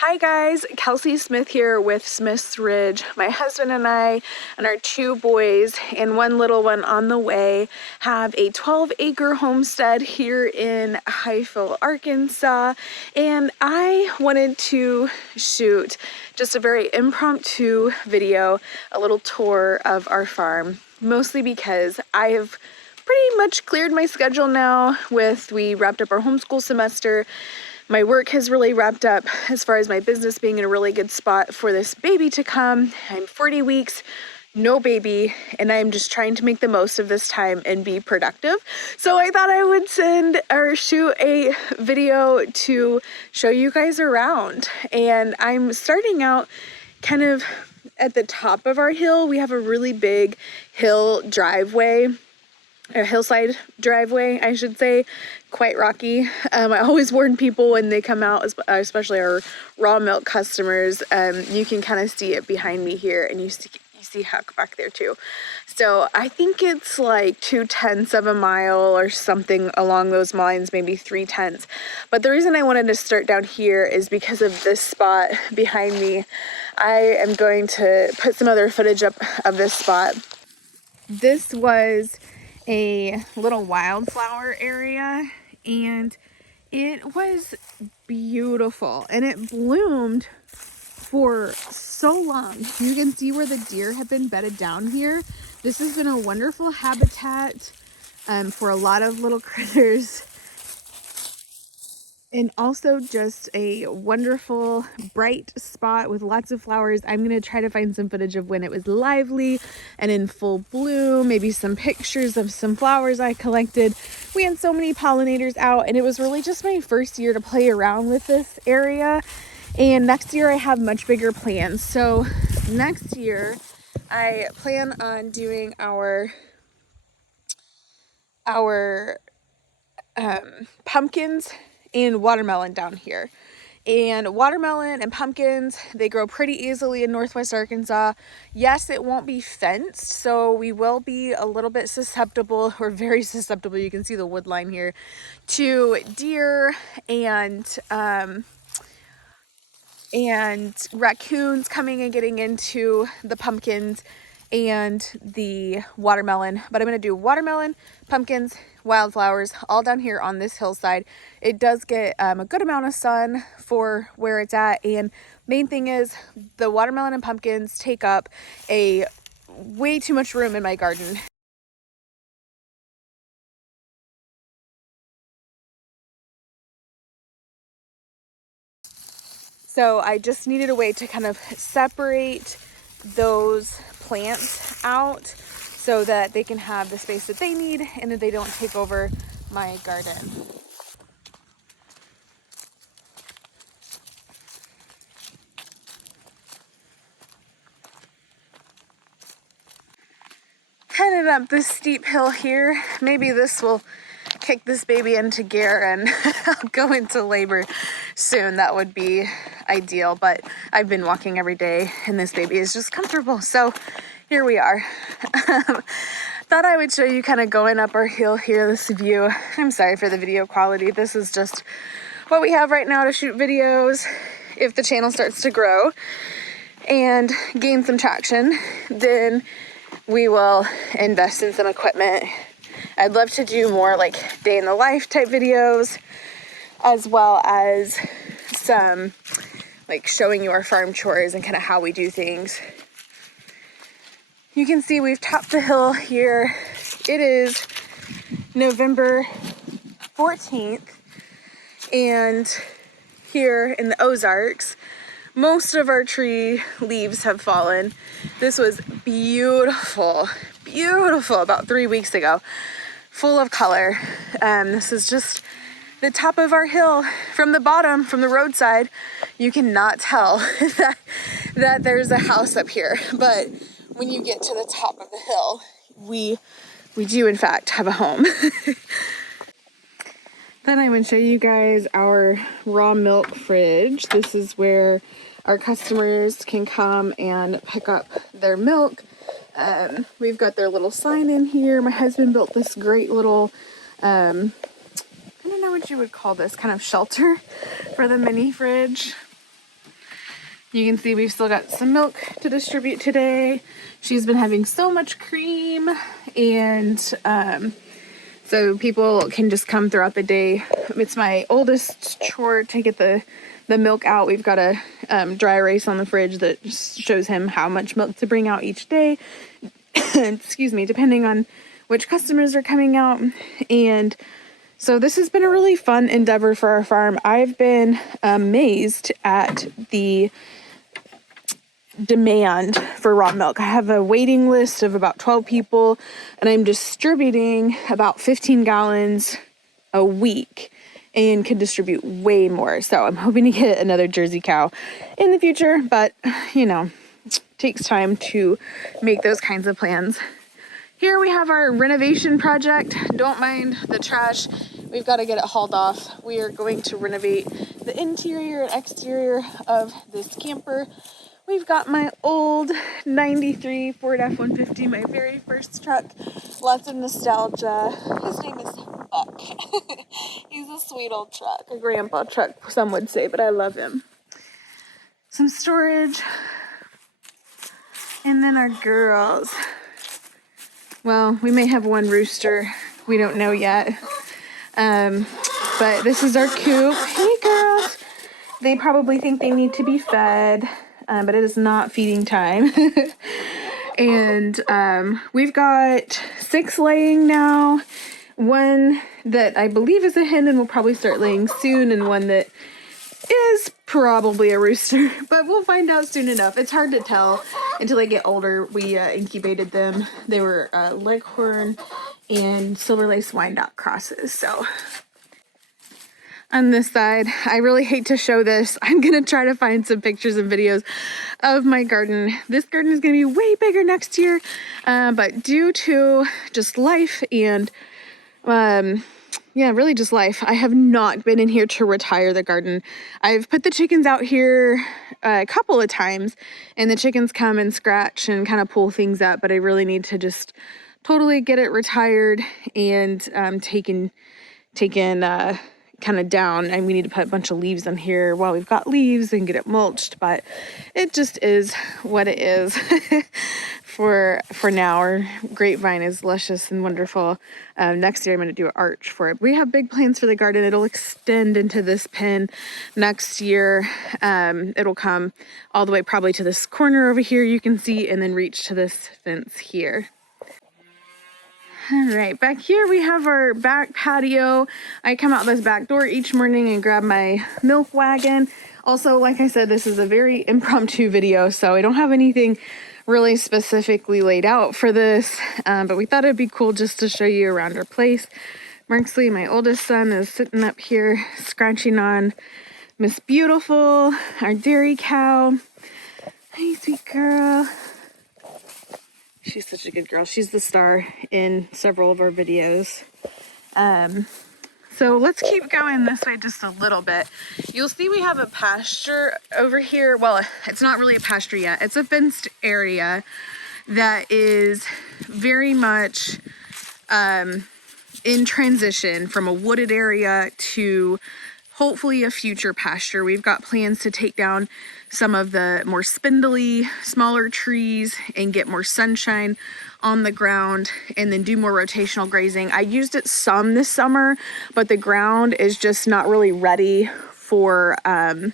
Hi guys, Kelsey Smith here with Smith's Ridge. My husband and I and our two boys and one little one on the way have a 12-acre homestead here in Highville, Arkansas, and I wanted to shoot just a very impromptu video, a little tour of our farm, mostly because I have pretty much cleared my schedule now. We wrapped up our homeschool semester. My work has really wrapped up as far as my business being in a really good spot for this baby to come. I'm 40 weeks, no baby, and I'm just trying to make the most of this time and be productive. So I thought I would shoot a video to show you guys around. And I'm starting out kind of at the top of our hill. We have a really big hill driveway, a hillside driveway, I should say, quite rocky. I always warn people when they come out, especially our raw milk customers, you can kind of see it behind me here, and you see Huck back there too. So I think it's like 2/10 of a mile or something along those lines, maybe 3/10. But the reason I wanted to start down here is because of this spot behind me. I am going to put some other footage up of this spot. This was a little wildflower area, and it was beautiful, and it bloomed for so long. You can see where the deer have been bedded down here. This has been a wonderful habitat for a lot of little critters, and also just a wonderful bright spot with lots of flowers. I'm going to try to find some footage of when it was lively and in full bloom, maybe some pictures of some flowers I collected. We had so many pollinators out, and it was really just my first year to play around with this area. And next year I have much bigger plans. So next year I plan on doing our pumpkins and watermelon down here. And watermelon and pumpkins, they grow pretty easily in Northwest Arkansas. Yes, it won't be fenced, so we will be a little bit susceptible, or very susceptible, you can see the wood line here, to deer and raccoons coming and getting into the pumpkins and the watermelon. But I'm going to do watermelon, pumpkins, wildflowers all down here on this hillside. It does get a good amount of sun for where it's at, and main thing is the watermelon and pumpkins take up a way too much room in my garden. So I just needed a way to kind of separate those plants out so that they can have the space that they need and that they don't take over my garden. Headed up this steep hill here. Maybe this will kick this baby into gear and I'll go into labor soon. That would be ideal, but I've been walking every day and this baby is just comfortable. So here we are. Thought I would show you kind of going up our hill here, this view. I'm sorry for the video quality. This is just what we have right now to shoot videos. If the channel starts to grow and gain some traction, then we will invest in some equipment. I'd love to do more like day in the life type videos, as well as some like showing you our farm chores and kind of how we do things. You can see we've topped the hill here. It is November 14th, and here in the Ozarks, most of our tree leaves have fallen. This was beautiful, beautiful about 3 weeks ago, full of color. This is just the top of our hill. From the bottom, from the roadside, you cannot tell that there's a house up here. But when you get to the top of the hill, we do in fact have a home. Then I'm going to show you guys our raw milk fridge. This is where our customers can come and pick up their milk. We've got their little sign in here. My husband built this great little, I don't know what you would call this, kind of shelter for the mini fridge. You can see we've still got some milk to distribute today. She's been having so much cream, and so people can just come throughout the day. It's my oldest chore to get the milk out. We've got a dry erase on the fridge that shows him how much milk to bring out each day. Excuse me, depending on which customers are coming out. And so this has been a really fun endeavor for our farm. I've been amazed at the demand for raw milk. I have a waiting list of about 12 people, and I'm distributing about 15 gallons a week and can distribute way more. So I'm hoping to get another Jersey cow in the future, but you know, it takes time to make those kinds of plans. Here we have our renovation project. Don't mind the trash. We've got to get it hauled off. We are going to renovate the interior and exterior of this camper. We've got my old 93 Ford F-150, my very first truck. Lots of nostalgia. His name is Buck. He's a sweet old truck, a grandpa truck, some would say, but I love him. Some storage. And then our girls. Well, we may have one rooster. We don't know yet. But this is our coop. Hey, girls. They probably think they need to be fed. But it is not feeding time. And we've got 6 laying now. One that I believe is a hen and will probably start laying soon, and one that is probably a rooster, but we'll find out soon enough. It's hard to tell until they get older. We incubated them. They were Leghorn and Silver Lace Wyandotte crosses, so... On this side, I really hate to show this. I'm going to try to find some pictures and videos of my garden. This garden is going to be way bigger next year, but due to just life and, yeah, really just life, I have not been in here to retire the garden. I've put the chickens out here a couple of times, and the chickens come and scratch and kind of pull things up, but I really need to just totally get it retired and taken kind of down, and we need to put a bunch of leaves on here while we've got leaves and get it mulched, but it just is what it is. for now. Our grapevine is luscious and wonderful. Next year I'm going to do an arch for it. We have big plans for the garden. It'll extend into this pen next year. It'll come all the way probably to this corner over here you can see, and then reach to this fence here. All right, back here we have our back patio. I come out this back door each morning and grab my milk wagon. Also, like I said, this is a very impromptu video, so I don't have anything really specifically laid out for this, but we thought it'd be cool just to show you around our place. Marksley, my oldest son, is sitting up here scratching on Miss Beautiful, our dairy cow. Hey, sweet girl. She's such a good girl. She's the star in several of our videos. So let's keep going this way just a little bit. You'll see we have a pasture over here. Well, it's not really a pasture yet. It's a fenced area that is very much in transition from a wooded area to hopefully a future pasture. We've got plans to take down some of the more spindly, smaller trees and get more sunshine on the ground, and then do more rotational grazing. I used it some this summer, but the ground is just not really ready for, let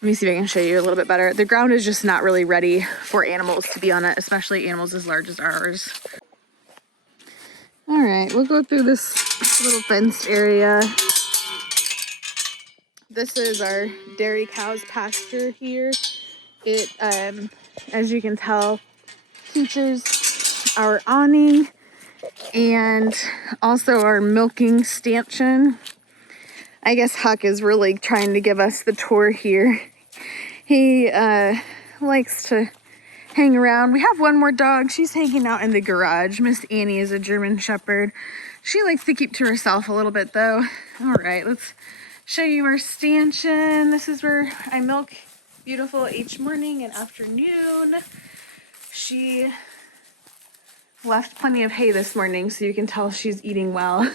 me see if I can show you a little bit better. The ground is just not really ready for animals to be on it, especially animals as large as ours. All right, we'll go through this little fenced area. This is our dairy cow's pasture here. It, as you can tell, features our awning and also our milking stanchion. I guess Huck is really trying to give us the tour here. He likes to hang around. We have one more dog. She's hanging out in the garage. Miss Annie is a German Shepherd. She likes to keep to herself a little bit though. All right, let's show you our stanchion. This is where I milk Beautiful each morning and afternoon. She left plenty of hay this morning, so you can tell she's eating well.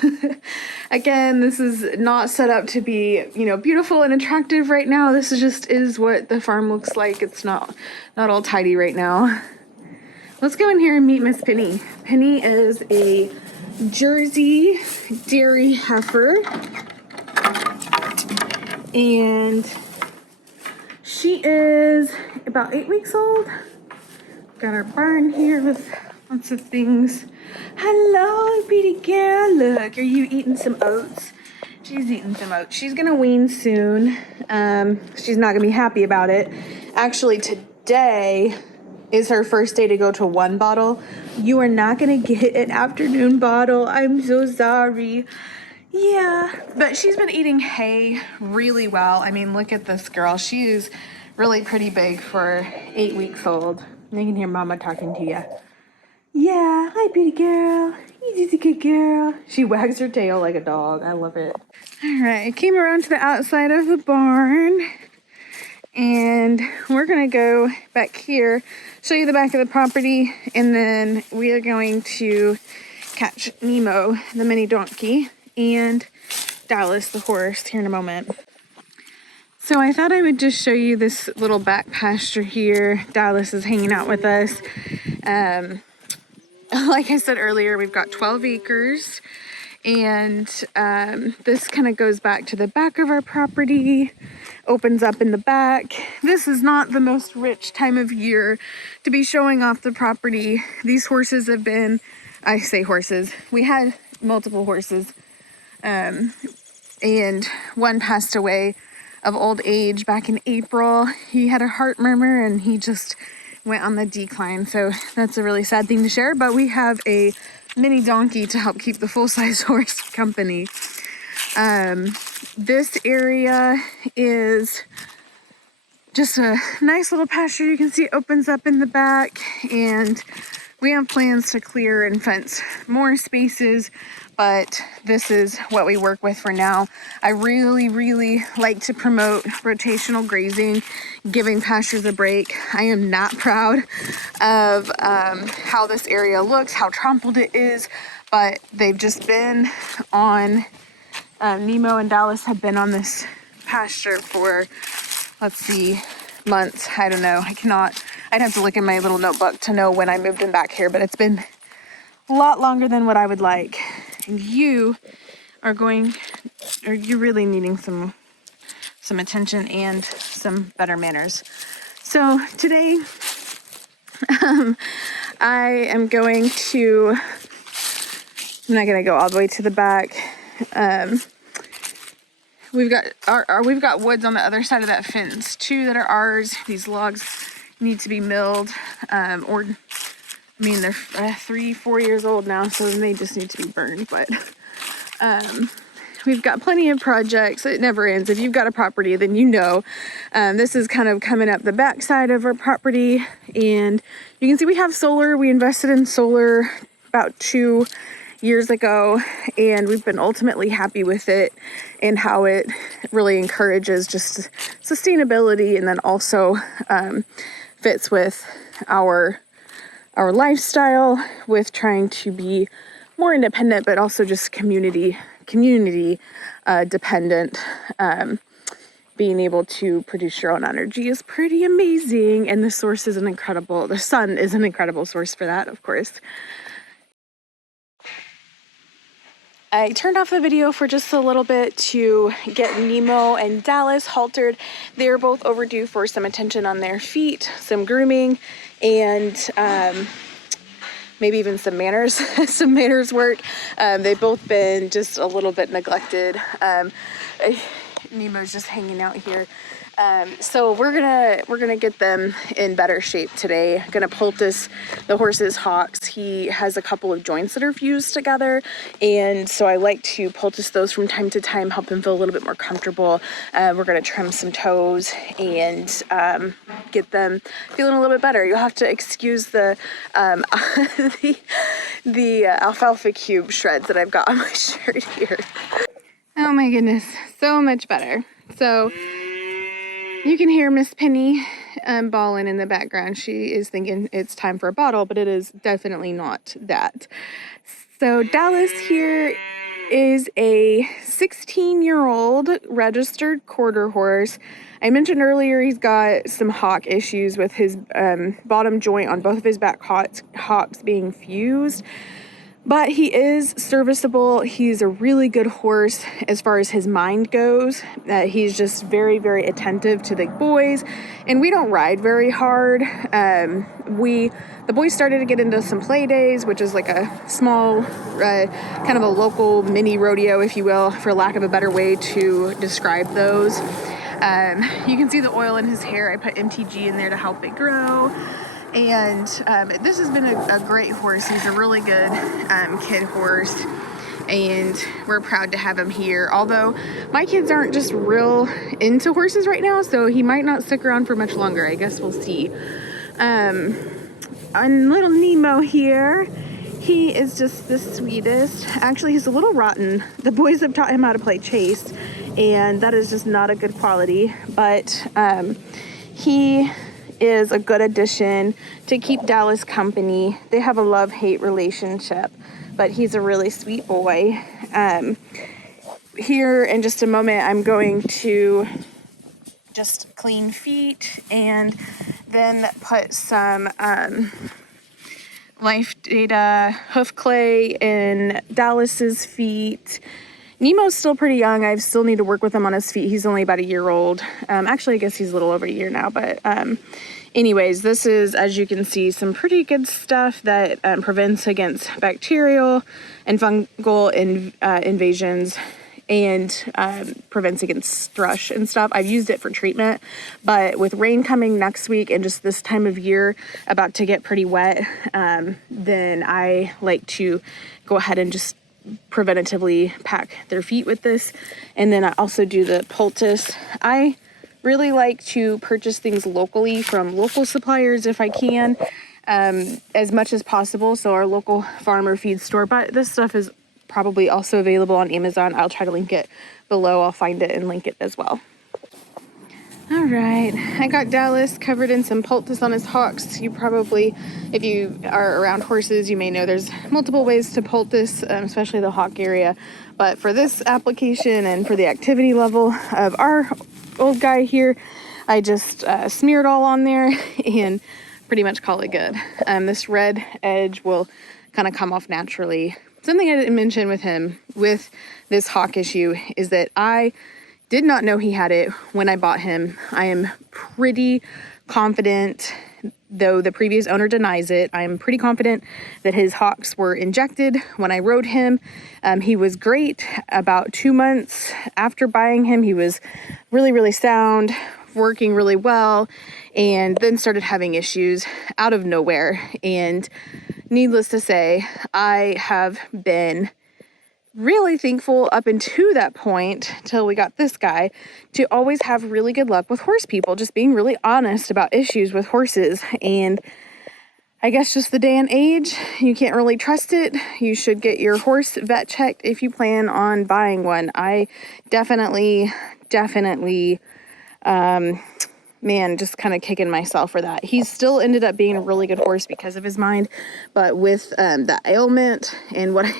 Again, this is not set up to be, you know, beautiful and attractive right now. This is what the farm looks like. It's not all tidy right now. Let's go in here and meet Miss Penny. Penny is a Jersey dairy heifer, and she is about 8 weeks old. Got our barn here with lots of things. Hello, pretty girl. Look, are you eating some oats? She's eating some oats. She's gonna wean soon. She's not gonna be happy about it. Actually, today is her first day to go to 1 bottle. You are not gonna get an afternoon bottle. I'm so sorry. Yeah, but she's been eating hay really well. I mean, look at this girl. She is really pretty big for 8 weeks old. You can hear Mama talking to you. Yeah, hi, pretty girl. You're just a good girl. She wags her tail like a dog. I love it. All right, I came around to the outside of the barn, and we're gonna go back here, show you the back of the property, and then we are going to catch Nemo, the mini donkey, and Dallas, the horse, here in a moment. So I thought I would just show you this little back pasture here. Dallas is hanging out with us. Like I said earlier, we've got 12 acres, and this kind of goes back to the back of our property, opens up in the back. This is not the most rich time of year to be showing off the property. These horses have been, I say horses, we had multiple horses, and one passed away of old age back in April. He had a heart murmur and he just went on the decline, so that's a really sad thing to share, but we have a mini donkey to help keep the full-size horse company. This area is just a nice little pasture. You can see it opens up in the back, and we have plans to clear and fence more spaces, but this is what we work with for now. I really like to promote rotational grazing, giving pastures a break. I am not proud of how this area looks, how trampled it is, but they've just been on, Nemo and Dallas have been on this pasture for, let's see, months. I don't know. I'd have to look in my little notebook to know when I moved them back here, but it's been a lot longer than what I would like. And you really needing some attention and some better manners. So today, I am going to, I'm not going to go all the way to the back. We've got woods on the other side of that fence too that are ours. These logs need to be milled, they're 3-4 years old now, so they just need to be burned. But we've got plenty of projects. It never ends. If you've got a property, then you know. This is kind of coming up the back side of our property, and you can see we have solar. We invested in solar about 2 years ago, and we've been ultimately happy with it and how it really encourages just sustainability, and then also fits with our lifestyle with trying to be more independent, but also just community dependent. Being able to produce your own energy is pretty amazing, and the sun is an incredible source for that, of course. I turned off the video for just a little bit to get Nemo and Dallas haltered. They're both overdue for some attention on their feet, some grooming, and maybe even some manners, some manners work. They've both been just a little bit neglected. Nemo's just hanging out here. So we're gonna get them in better shape today. Gonna poultice the horse's hocks. He has a couple of joints that are fused together, and so I like to poultice those from time to time, help him feel a little bit more comfortable. We're gonna trim some toes and get them feeling a little bit better. You'll have to excuse the the alfalfa cube shreds that I've got on my shirt here. Oh my goodness, so much better. So you can hear Miss Penny bawling in the background. She is thinking it's time for a bottle, but it is definitely not that. So Dallas here is a 16-year-old registered quarter horse. I mentioned earlier he's got some hock issues with his bottom joint on both of his back hocks being fused. But he is serviceable. He's a really good horse as far as his mind goes. He's just very, very attentive to the boys, and we don't ride very hard. The boys started to get into some play days, which is like a small, kind of a local mini rodeo, if you will, for lack of a better way to describe those. You can see the oil in his hair. I put MTG in there to help it grow. And this has been a great horse. He's a really good kid horse, and we're proud to have him here. Although my kids aren't just real into horses right now, so he might not stick around for much longer. I guess we'll see. And little Nemo here, he is just the sweetest. Actually, he's a little rotten. The boys have taught him how to play chase, and that is just not a good quality. But he is a good addition to keep Dallas company. They have a love-hate relationship, but he's a really sweet boy. Here in just a moment, I'm going to just clean feet and then put some Life Data hoof clay in Dallas's feet. Nemo's still pretty young. I still need to work with him on his feet. He's only about a year old. Actually, I guess he's a little over a year now. But anyways, this is, as you can see, some pretty good stuff that prevents against bacterial and fungal invasions, and prevents against thrush and stuff. I've used it for treatment, but with rain coming next week and just this time of year about to get pretty wet, then I like to go ahead and just preventatively pack their feet with this. And then I also do the poultice. I really like to purchase things locally from local suppliers if I can, as much as possible. So our local farmer feed store, but this stuff is probably also available on Amazon. I'll try to link it below. I'll find it and link it as well. All right, I got Dallas covered in some poultice on his hocks. You probably, if you are around horses, you may know there's multiple ways to poultice, especially the hock area. But for this application and for the activity level of our old guy here, I just smear it all on there and pretty much call it good. This red edge will kind of come off naturally. Something I didn't mention with him with this hock issue is that I did not know he had it when I bought him. I am pretty confident, though the previous owner denies it, I am pretty confident that his hocks were injected when I rode him. He was great. About 2 months after buying him, he was really, really sound, working really well, and then started having issues out of nowhere. And needless to say, I have been really thankful up until that point, till we got this guy, to always have really good luck with horse people, just being really honest about issues with horses. And I guess just the day and age, you can't really trust it. You should get your horse vet checked if you plan on buying one. I definitely, man, just kind of kicking myself for that. He still ended up being a really good horse because of his mind, but with the ailment and what I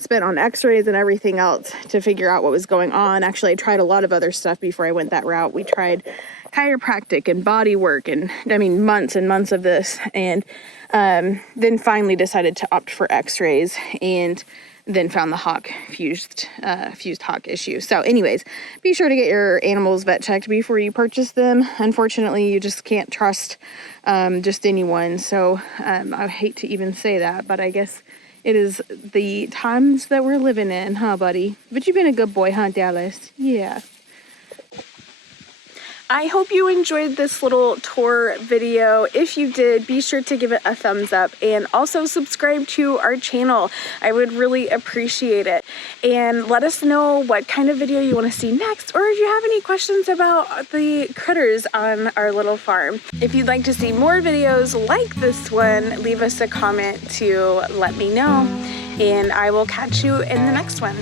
spent on x-rays and everything else to figure out what was going on. Actually, I tried a lot of other stuff before I went that route. We tried chiropractic and body work, and I mean months and months of this, and then finally decided to opt for x-rays, and then found the hock fused hock issue. So anyways, be sure to get your animals vet checked before you purchase them. Unfortunately, you just can't trust just anyone. So I hate to even say that, but I guess it is the times that we're living in, huh, buddy? But you've been a good boy, huh, Dallas? Yeah. I hope you enjoyed this little tour video. If you did, be sure to give it a thumbs up and also subscribe to our channel. I would really appreciate it. And let us know what kind of video you want to see next, or if you have any questions about the critters on our little farm. If you'd like to see more videos like this one, leave us a comment to let me know, and I will catch you in the next one.